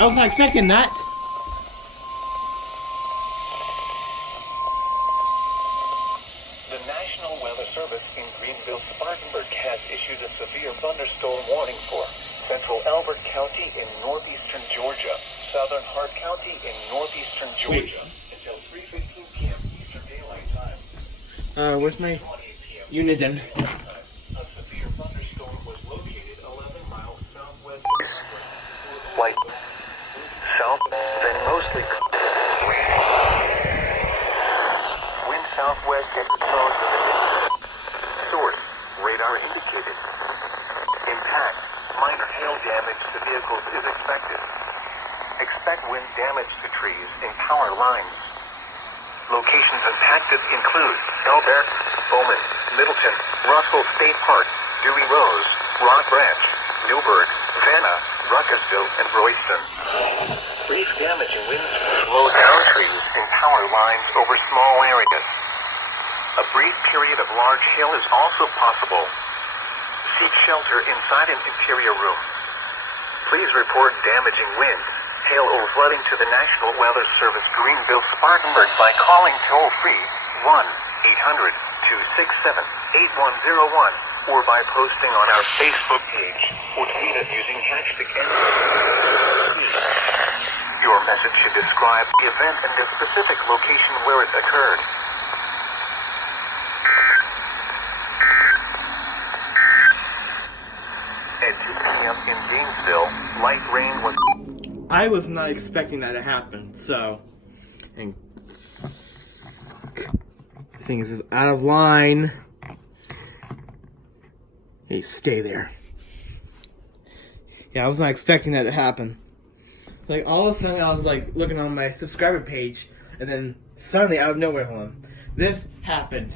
I was not expecting that. The National Weather Service in Greenville-Spartanburg has issued a severe thunderstorm warning for central Elbert County in northeastern Georgia, southern Hart County in northeastern Georgia, until 3:15 p.m. Eastern Daylight Time. Where's my 28 p.m. Uniden? A severe thunderstorm was located 11 miles southwest of Elbert. Flight south, then mostly wind southwest and slows in the source. Radar indicated. Impact. Minor hail damage to vehicles is expected. Expect wind damage to trees and power lines. Locations impacted include Elbert, Bowman, Middleton, Russell State Park, Dewey Rose, Rock Branch, Newburgh, Vanna, Ruckersville, and Royston. Brief damage and winds slow down trees and power lines over small areas. A brief period of large hail is also possible. Seek shelter inside an interior room. Please report damaging wind, hail, or flooding to the National Weather Service Greenville-Spartanburg by calling toll-free 1-800-267-8101 or by posting on our Facebook page or tweet us using hashtag #. Your message should describe the event and the specific location where it occurred. At 2 p.m. in Gainesville, light rain was... I was not expecting that to happen, so... And... This thing is out of line. Hey, stay there. Yeah, I was not expecting that to happen. Like, all of a sudden, I was, like, looking on my subscriber page, and then suddenly, out of nowhere, hold on. This happened.